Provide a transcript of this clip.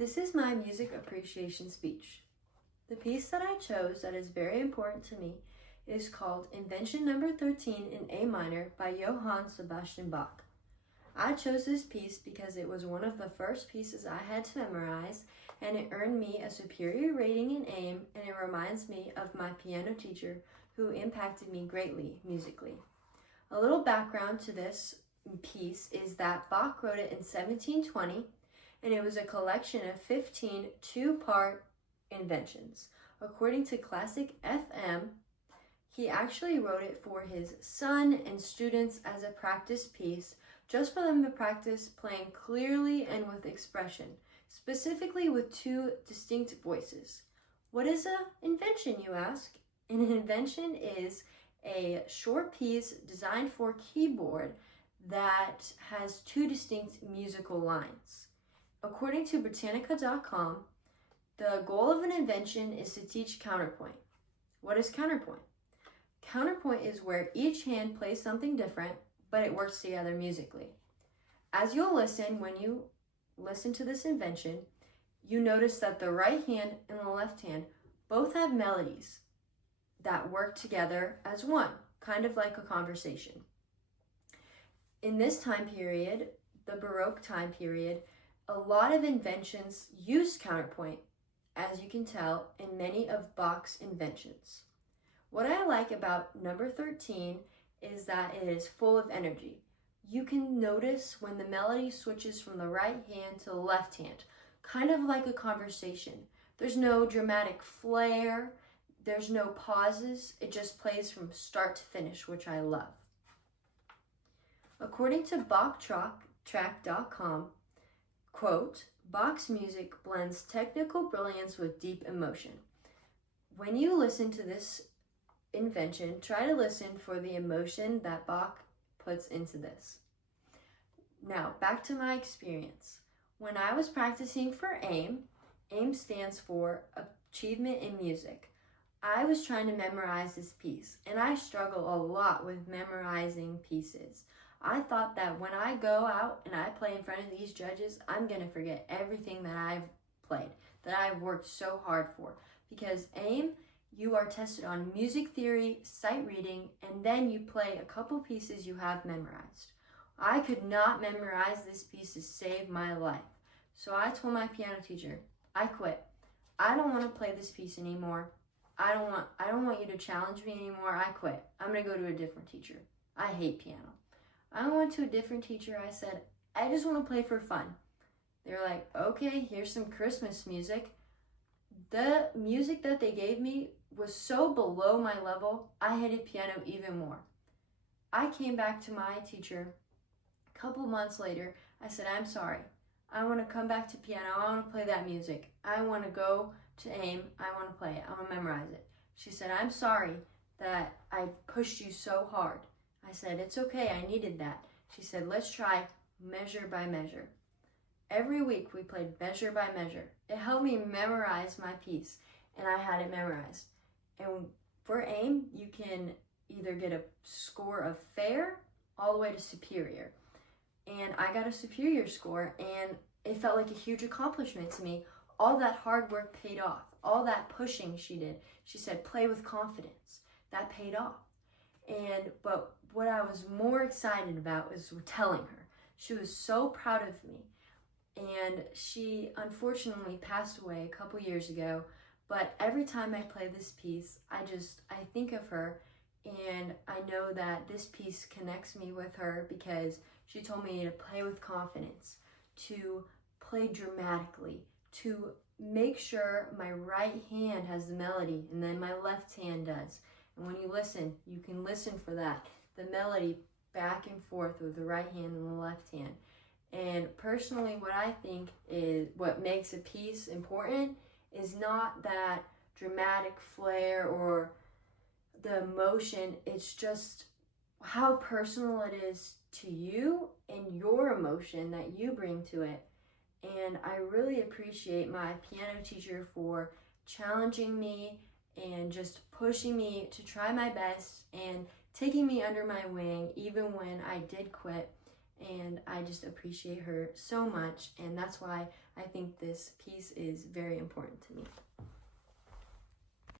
This is my music appreciation speech. The piece that I chose that is very important to me is called Invention Number 13 in A minor by Johann Sebastian Bach. I chose this piece because it was one of the first pieces I had to memorize, and it earned me a superior rating in AIM, and it reminds me of my piano teacher who impacted me greatly musically. A little background to this piece is that Bach wrote it in 1720, and it was a collection of 15 two-part inventions. According to Classic FM, he actually wrote it for his son and students as a practice piece, just for them to practice playing clearly and with expression, specifically with two distinct voices. What is an invention, you ask? An invention is a short piece designed for keyboard that has two distinct musical lines. According to Britannica.com, the goal of an invention is to teach counterpoint. What is counterpoint? Counterpoint is where each hand plays something different, but it works together musically. As you'll listen, when you listen to this invention, you notice that the right hand and the left hand both have melodies that work together as one, kind of like a conversation. In this time period, the Baroque time period, a lot of inventions use counterpoint, as you can tell in many of Bach's inventions. What I like about number 13 is that it is full of energy. You can notice when the melody switches from the right hand to the left hand, kind of like a conversation. There's no dramatic flair, there's no pauses, it just plays from start to finish, which I love. According to BachTrack.com, quote, Bach's music blends technical brilliance with deep emotion. When you listen to this invention, try to listen for the emotion that Bach puts into this. Now, back to my experience. When I was practicing for AIM, AIM stands for Achievement in Music. I was trying to memorize this piece, and I struggle a lot with memorizing pieces. I thought that when I go out and I play in front of these judges, I'm going to forget everything that I've played, that I've worked so hard for. Because AIM, you are tested on music theory, sight reading, and then you play a couple pieces you have memorized. I could not memorize this piece to save my life. So I told my piano teacher, I quit. I don't want to play this piece anymore. I don't want you to challenge me anymore. I quit. I'm going to go to a different teacher. I hate piano. I went to a different teacher. I said, I just want to play for fun. They're like, okay, here's some Christmas music. The music that they gave me was so below my level, I hated piano even more. I came back to my teacher a couple months later. I said, I'm sorry. I want to come back to piano. I want to play that music. I want to go to AIM. I want to play it. I want to memorize it. She said, I'm sorry that I pushed you so hard. I said, it's okay, I needed that. She said, let's try measure by measure. Every week we played measure by measure. It helped me memorize my piece, and I had it memorized. And for AIM, you can either get a score of fair all the way to superior. And I got a superior score, and it felt like a huge accomplishment to me. All that hard work paid off. All that pushing she did. She said, play with confidence. That paid off. But what I was more excited about was telling her. She was so proud of me. And she unfortunately passed away a couple years ago. But every time I play this piece, I think of her, and I know that this piece connects me with her because she told me to play with confidence, to play dramatically, to make sure my right hand has the melody and then my left hand does. And when you listen, you can listen for that, the melody back and forth with the right hand and the left hand. And personally, what I think is what makes a piece important is not that dramatic flair or the emotion. It's just how personal it is to you and your emotion that you bring to it. And I really appreciate my piano teacher for challenging me and just pushing me to try my best and taking me under my wing even when I did quit. and I just appreciate her so much, and that's why I think this piece is very important to me.